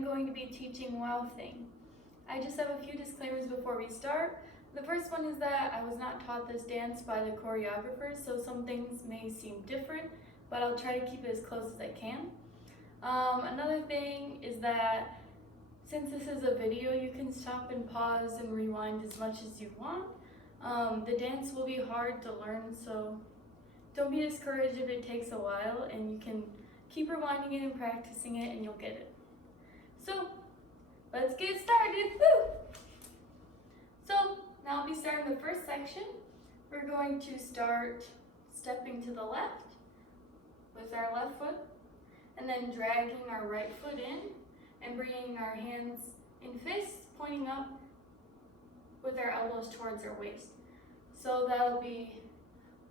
am going to be teaching WOWTHING. I just have a few disclaimers before we start. The first one is that I was not taught this dance by the choreographers, so some things may seem different, but I'll try to keep it as close as I can. Another thing is that since this is a video, you can stop and pause and rewind as much as you want. The dance will be hard to learn, so don't be discouraged if it takes a while, and you can keep rewinding it and practicing it and you'll get it. So let's get started. Woo! So now I'll be starting the first section. We're going to start stepping to the left with our left foot, and then dragging our right foot in and bringing our hands in fists, pointing up with our elbows towards our waist. So that'll be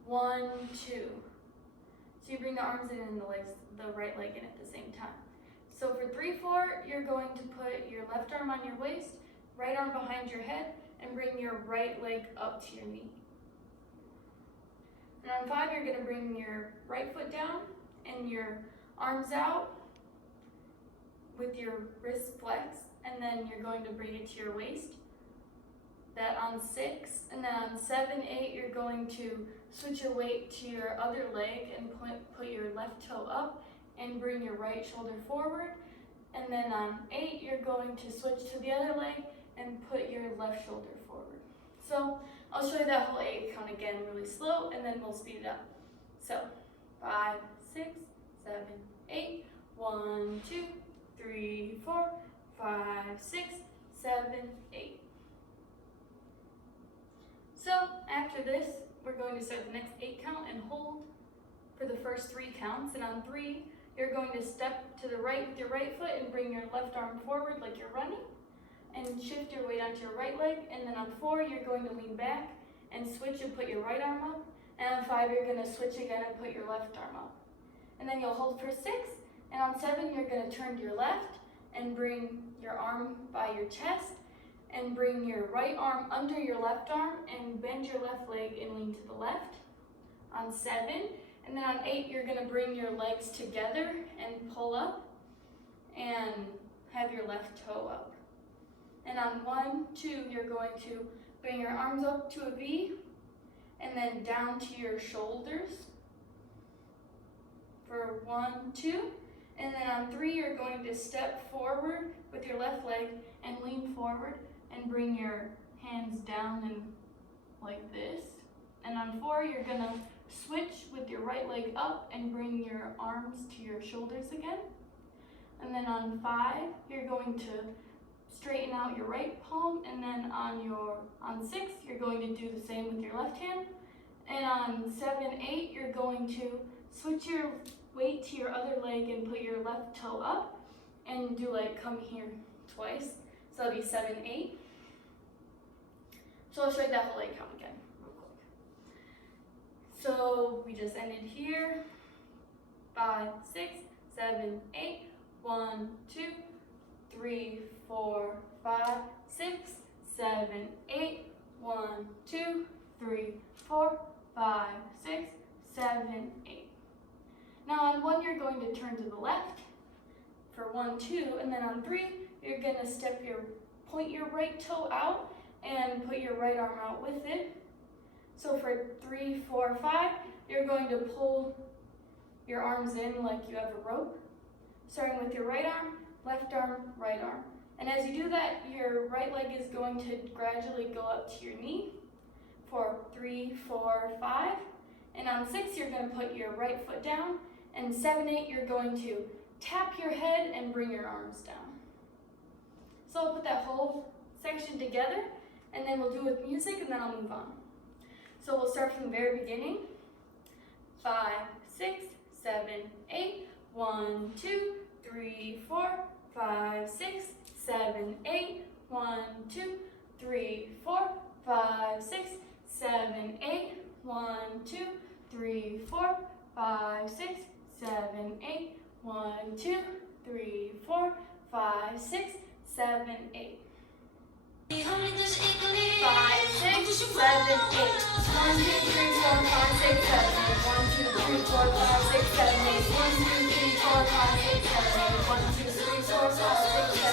1, 2. So you bring the arms in and the right leg in at the same time. So for 3, 4, you're going to put your left arm on your waist, right arm behind your head, and bring your right leg up to your knee. And on 5, you're going to bring your right foot down and your arms out with your wrist flexed, and then you're going to bring it to your waist. That on 6, and then on 7, 8, you're going to switch your weight to your other leg and put your left toe up and bring your right shoulder forward. And then on 8, you're going to switch to the other leg and put your left shoulder forward. So I'll show you that whole 8 count again really slow, and then we'll speed it up. So 5, 6, 7, 8, 1, 2, 3, 4, 5, 6, 7, 8. So after this, we're going to start the next 8 count and hold for the first 3 counts. And on 3, you're going to step to the right with your right foot and bring your left arm forward like you're running, and shift your weight onto your right leg. And then on 4, you're going to lean back and switch and put your right arm up. And on 5, you're going to switch again and put your left arm up. And then you'll hold for 6. And on 7, you're going to turn to your left and bring your arm by your chest, and bring your right arm under your left arm and bend your left leg and lean to the left on 7. And then on 8, you're going to bring your legs together and pull up and have your left toe up. And on 1, 2, you're going to bring your arms up to a V and then down to your shoulders for 1, 2. And then on 3, you're going to step forward with your left leg and lean forward and bring your hands down and like this. And on 4, you're gonna switch with your right leg up and bring your arms to your shoulders again. And then on 5, you're going to straighten out your right palm, and then on 6, you're going to do the same with your left hand. And on 7, 8, you're going to switch your weight to your other leg and put your left toe up and do like come here twice. So that'll be 7, 8. So I'll show you that whole 8 count again real quick. So we just ended here. 5, 6, 7, 8. 1, 2, 3, 4, 5, 6, 7, 8. 1, 2, 3, 4, 5, 6, 7, 8. Now on 1, you're going to turn to the left for 1, 2, and then on 3, you're going to point your right toe out and put your right arm out with it. So for 3, 4, 5, you're going to pull your arms in like you have a rope, starting with your right arm, left arm, right arm. And as you do that, your right leg is going to gradually go up to your knee for 3, 4, 5. And on 6, you're going to put your right foot down. And 7, 8, you're going to tap your head and bring your arms down. So I'll put that whole section together, and then we'll do it with music, and then I'll move on. So we'll start from the very beginning. 5, 6, 7, 8. 1, 2, 3, 4, 5, 6, 7, 8. 1, 2, 3, 4, 5, 6, 7, 8. 1, 2, 3, 4, 5, 6, 7, 8. 1, 2, 3, 4, 5, 6, 7, 8. 5, 6, 7, 8. 1, 2, 3, 4, 5, 6, 7, 8. 1, 2, 3, 4, 5, 6, 7, 8. 1, 2, 3, 4, 5, 6, 7, 8. 1, 2, 3, 4, 5, 6, 7, 8.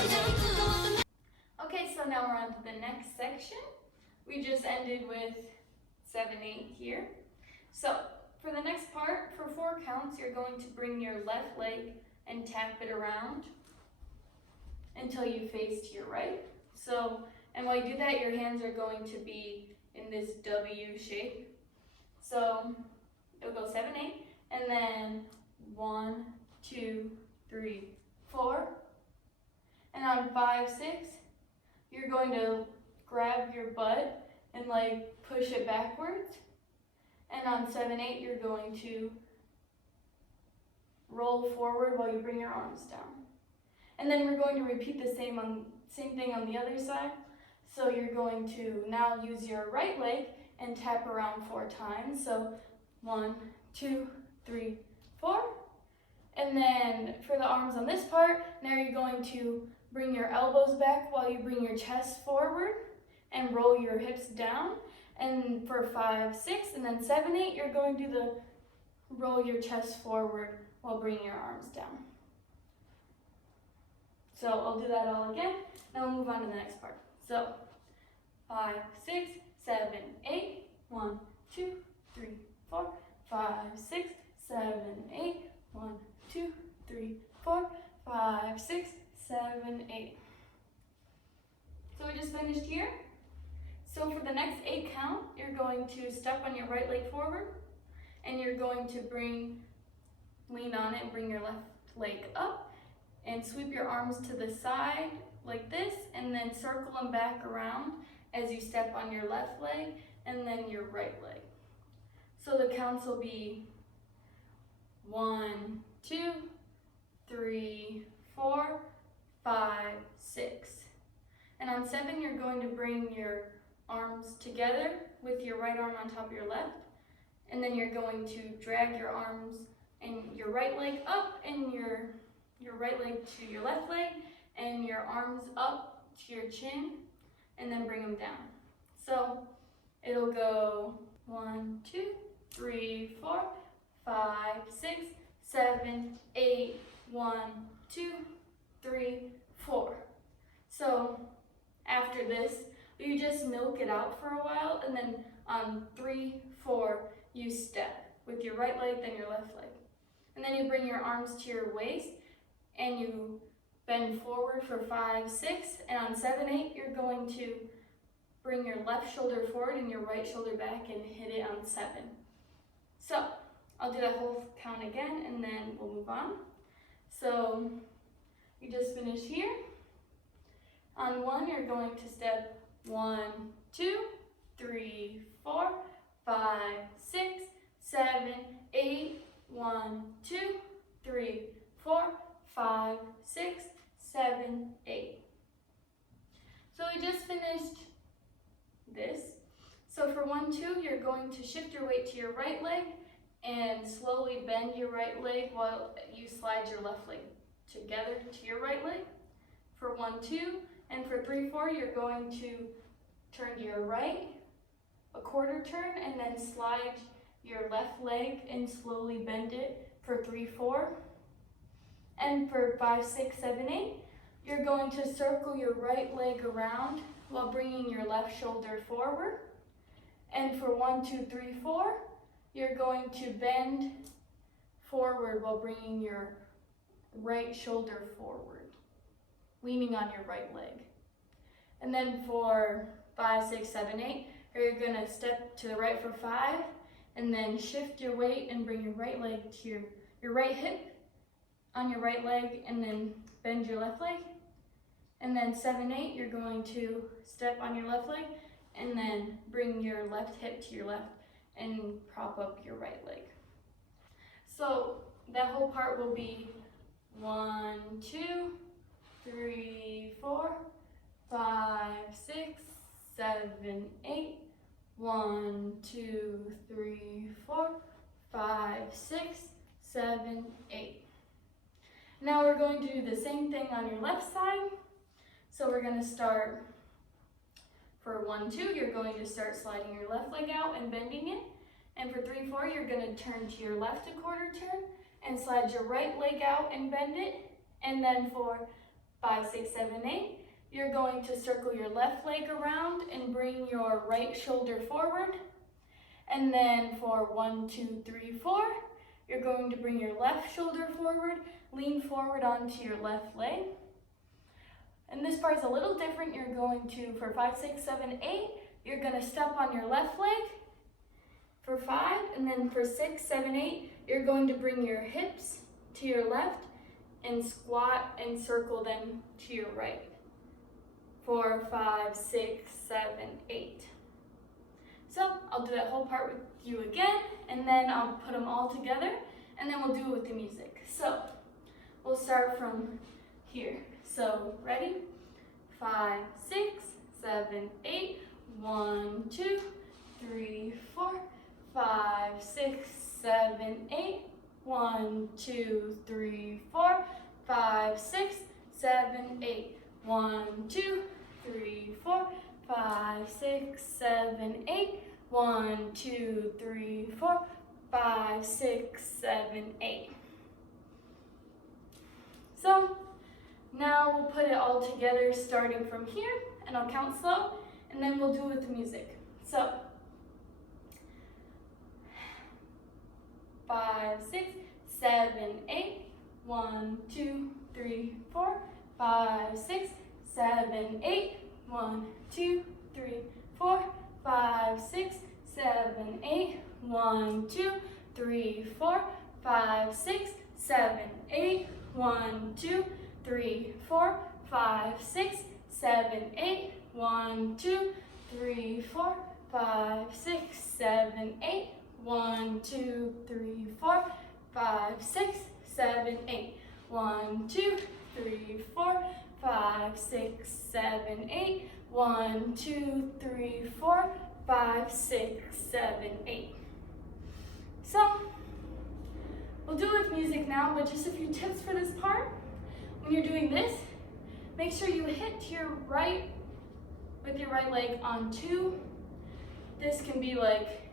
now we're on to the next section. We just ended with 7, 8 here. So for the next part, for 4 counts, you're going to bring your left leg and tap it around until you face to your right. So, and while you do that, your hands are going to be in this W shape. So it'll go 7, 8, and then 1, 2, 3, 4. And on 5, 6, you're going to grab your butt and like push it backwards. And on 7, 8, you're going to roll forward while you bring your arms down. And then we're going to repeat the same thing on the other side. So you're going to now use your right leg and tap around 4 times. So 1, 2, 3, 4. And then for the arms on this part, now you're going to bring your elbows back while you bring your chest forward and roll your hips down. And for 5, 6, and then 7, 8, you're going to do the roll your chest forward while bringing your arms down. So I'll do that all again. Now we'll move on to the next part. So 5, 6, 7, 8, 1, 2, 3, 4, 5, 6, 7, 8, 1, 2, 3, 4, 5, 6, 7, 8. So we just finished here. So for the next 8 count, you're going to step on your right leg forward, and you're going to lean on it and bring your left leg up, and sweep your arms to the side like this, and then circle them back around as you step on your left leg and then your right leg. So the counts will be 1, 2, 3, 4, 5, 6. And on 7, you're going to bring your arms together with your right arm on top of your left, and then you're going to drag your arms and your right leg up and your right leg to your left leg and your arms up to your chin, and then bring them down. So it'll go 1, 2, 3, 4, 5, 6, 7, 8, 1, 2, 3, 4. So after this, you just milk it out for a while, and then on 3, 4, you step with your right leg, then your left leg. And then you bring your arms to your waist, and you bend forward for 5, 6, and on 7, 8, you're going to bring your left shoulder forward and your right shoulder back and hit it on 7. So I'll do that whole count again, and then we'll move on. So we just finished here. On 1, you're going to step 1, 2, 3, 4, 5, 6, 7, 8, 1, 2, 3, 4, 5, 6, 7, 8. So we just finished this. So for 1, 2, you're going to shift your weight to your right leg and slowly bend your right leg while you slide your left leg together to your right leg. For 1, 2, and for 3, 4, you're going to turn to your right, a quarter turn, and then slide your left leg and slowly bend it for 3, 4. And for 5, 6, 7, 8, you're going to circle your right leg around while bringing your left shoulder forward. And for 1, 2, 3, 4, you're going to bend forward while bringing your right shoulder forward, leaning on your right leg. And then for 5, 6, 7, 8, you're going to step to the right for 5, and then shift your weight and bring your right leg to your right hip on your right leg, and then bend your left leg. And then 7, 8, you're going to step on your left leg and then bring your left hip to your left and prop up your right leg. So that whole part will be 1, 2, 3, 4, 5, 6, 7, 8, 1, 2, 3, 4, 5, 6, 7, 8. Now we're going to do the same thing on your left side. So we're going to start for 1, 2, you're going to start sliding your left leg out and bending it. And for 3, 4, you're going to turn to your left a quarter turn and slide your right leg out and bend it. And then for 5, 6, 7, 8, you're going to circle your left leg around and bring your right shoulder forward. And then for 1, 2, 3, 4, you're going to bring your left shoulder forward, lean forward onto your left leg. And this part is a little different. You're going to, for 5, 6, 7, 8, you're going to step on your left leg for 5, and then for 6, 7, 8, you're going to bring your hips to your left and squat and circle them to your right. 4, 5, 6, 7, 8. So I'll do that whole part with you again, and then I'll put them all together, and then we'll do it with the music. So we'll start from here. So ready? 5, 6, 7, 8. 1, 2, 3, 4. 5, 6, 7, 8. 1, 2, 3, 4. 5, 6, 7, 8. 1, 2, 3, 4. 5, 6, 7, 8. 1, 2, 3, 4. 5, 6, 7, 8. So now we'll put it all together starting from here, and I'll count slow, and then we'll do it with the music. So 5, 6, 7, 8. 1, 2, 3, 4. 5, 6, 7, 8. 1, 2, 3, 4. 5, 6, 7, 8. 1, 2, 3, 4. 5, 6, 7, 8. 1, 2, 3, 4. 5, 6, 7, 8. 1, 2, 3, 4. 5, 6, 7, 8. 1, 2, 3, 4. 5, 6, 7, 8. 1, 2, 3, 4. 5, 6, 7, 8. 1, 2, 3, 4. 5, 6, 7, 8. So we'll do it with music now, but just a few tips for this part. When you're doing this, make sure you hit to your right with your right leg on 2. This can be like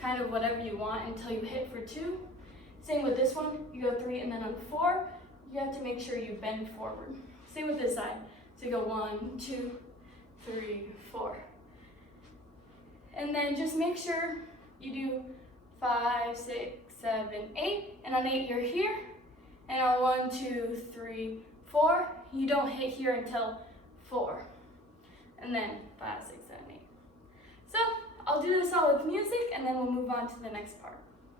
kind of whatever you want until you hit for 2. Same with this one, you go 3, and then on 4, you have to make sure you bend forward. Same with this side. So you go 1, 2, 3, 4. And then just make sure you do 5, 6, 7, 8, and on 8 you're here, and on 1, 2, 3, 4, you don't hit here until 4, and then 5, 6, 7, 8. So I'll do this all with music, and then we'll move on to the next part.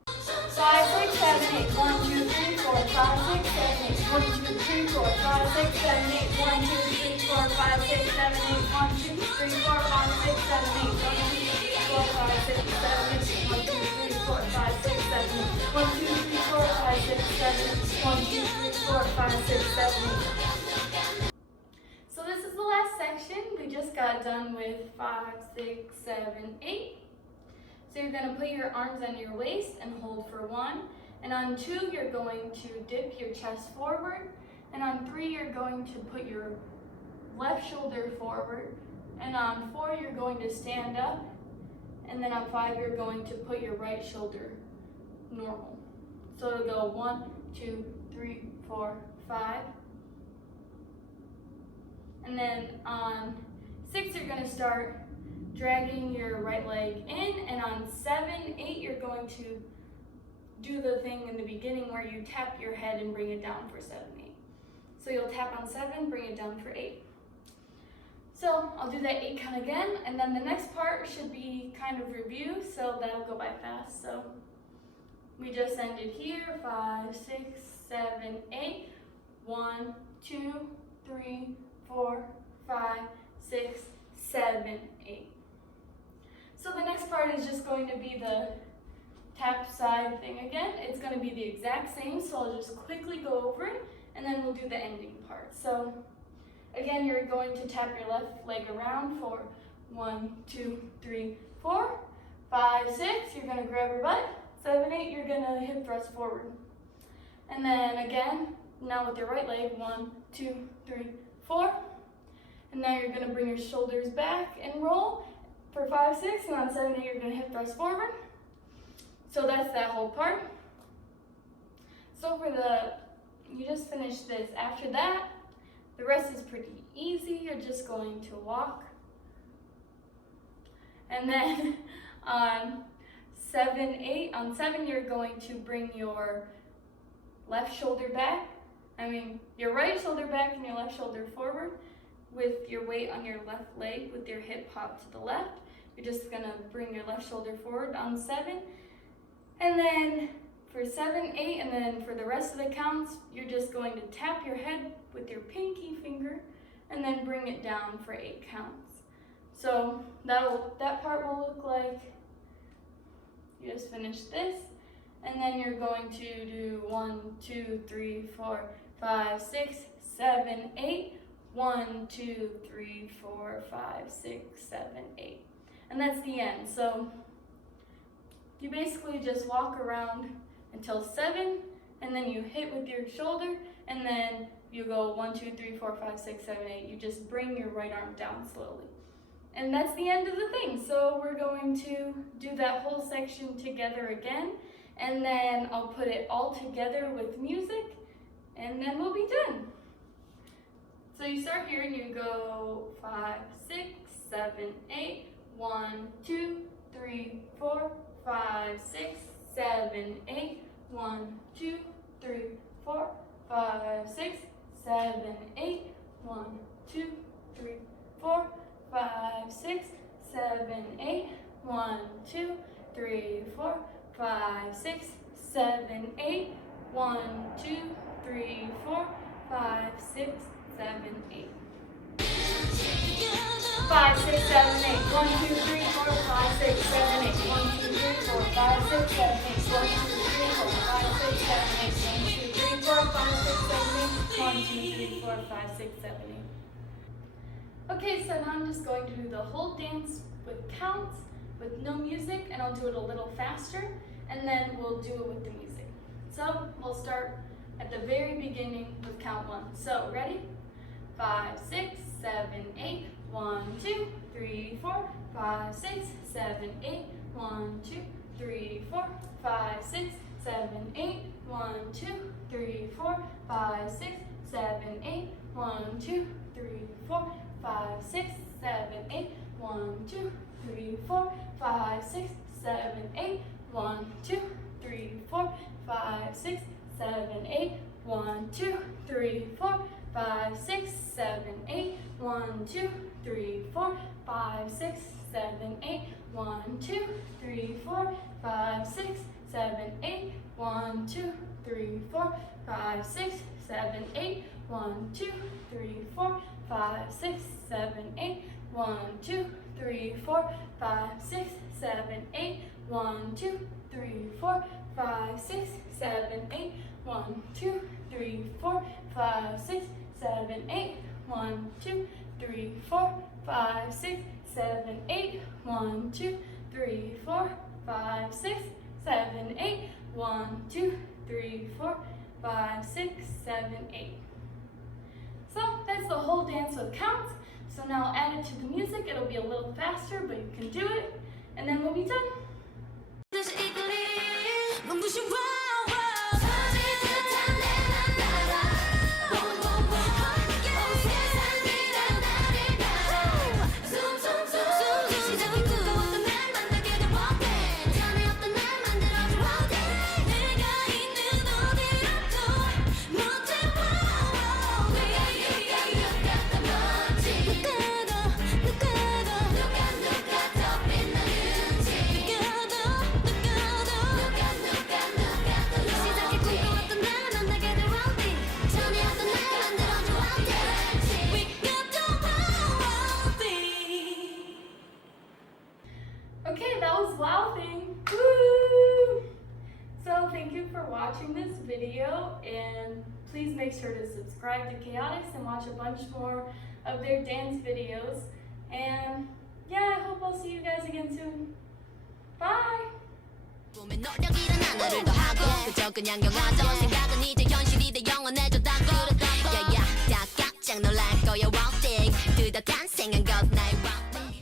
5, 6, 7, 8, 1, 2, 3, 4, 5, 6, 7, 8, 1, 2, 3, 4, 5, 6, 7, 8, 1, 2, 3, 4, 5, 6, 7, 8, 1, 2, 3, 4, 5, 6, 7, 8, 1, 2, 3, 4, 5, 6, 7, 8, 1, 2, 3, 4, 5, 6, 7, 8, 1, 2, 3, 4, 5, 6, 7, 8, 1, 2, 3, 4, 5, 6, 7, 8. So this is the last section. We just got done with 5, 6, 7, 8. So you're going to put your arms on your waist and hold for 1. And on 2, you're going to dip your chest forward. And on 3, you're going to put your left shoulder forward. And on 4, you're going to stand up. And then on 5, you're going to put your right shoulder normal. So it'll go 1, 2, 3, 4, 5. And then on 6, you're going to start dragging your right leg in, and on 7, 8, you're going to do the thing in the beginning where you tap your head and bring it down for 7, 8. So you'll tap on 7, bring it down for 8. So I'll do that 8 count again, and then the next part should be kind of review, so that'll go by fast. So we just ended here, 5, 6, 7, 8, 1, 2, 3, 4, 5, 6, 7, 8. So the next part is just going to be the tap side thing again. It's going to be the exact same, so I'll just quickly go over it, and then we'll do the ending part. So again, you're going to tap your left leg around for 1, 2, 3, 4, 5, 6, you're going to grab your butt, 7, 8, you're going to hip thrust forward. And then again, now with your right leg, 1, 2, 3, 4. And now you're going to bring your shoulders back and roll for 5, 6, and on 7, 8, you're going to hip thrust forward. So that's that whole part. So for you just finished this. After that, The rest is pretty easy. You're just going to walk. And then on 7, 8, on 7 you're going to bring your left shoulder back. Your right shoulder back and your left shoulder forward with your weight on your left leg with your hip hop to the left. You're just gonna bring your left shoulder forward on 7. And then for 7, 8, and then for the rest of the counts, you're just going to tap your head with your pinky finger and then bring it down for 8 counts. So that part will look like you just finished this, and then you're going to do 1, 2, 3, 4, 5, 6, 7, 8. 1, 2, 3, 4, 5, 6, 7, 8. And that's the end. So you basically just walk around until 7, and then you hit with your shoulder, and then you go 1, 2, 3, 4, 5, 6, 7, 8. You just bring your right arm down slowly. And that's the end of the thing. So we're going to do that whole section together again, and then I'll put it all together with music, and then we'll be done. So you start here and you go 5, 6, 7, 8, 1, 2, 3, 4, 5, 6, 7, 8, 1, 2, 3, 4, 5, 6, 7, 8, 1, 2, 3, 4, 5, 6, 7, 8, 1, 2, 3, 4, 5, 6, 7, 8, 1, 2, 3, 4, 5, 6, 7, 8. 5, 6, 7, 8. 1, 2, 3, 4, 5, 6, 7, 8. 1, 2, 3, 4, 5, 6, 7, 8. 1, 2, 3, 4, 5, 6, 7, 8. 1, 2, 3, 4, 5, 6, 7, 8. 1, 2, 3, 4, 5, 6, 7, 8. Okay, so now I'm just going to do the whole dance with counts, with no music, and I'll do it a little faster, and then we'll do it with the music. So we'll start at the very beginning with count 1. So ready? 5, 6, 7, 8. 1, 2, 3, 4, 5, 6, 7, 8. 1, 2, 3, 4, 5, 6, 7, 8. 1, 2, 3, 4, 5, 6, 7, 8. 1, 2, 3, 4, 5, 6, 7, 8. 1, 2, 3, 4, 5, 6, 7, 8. 1, 2, 3, 4, 5, 6, 7, 8. 1, 2, 3, 4, 5, 6, 7, 8. 1, 2, 3, 4, 5, 6, 7, 8. 1, 2, 3, 4, 5, 6, 7, 8. 1, 2, 3, 4, 5, 6, 7, 8. 1, 2, 3, 4, 5, 6, 7, 8. 1, 2, 3, 4, 5, 6, 7, 8. 1, 2, 3, 4, 5, 6, 7, 8. 1, 2, 3, 4, 5, 6, 7, 8. 1, 2, 3, 4, 5, 6, 7, 8. 1, 2, 3, 4, 5, 6, 7, 8. 1, 2, 3, 4, 5, 6, 7, 8. So that's the whole dance with counts. So now I'll add it to the music. It'll be a little faster, but you can do it, and then we'll be done. Okay, that was WOWTHING. Woo! So thank you for watching this video, and please make sure to subscribe to KOTX and watch a bunch more of their dance videos. And yeah, I hope I'll see you guys again soon. Bye!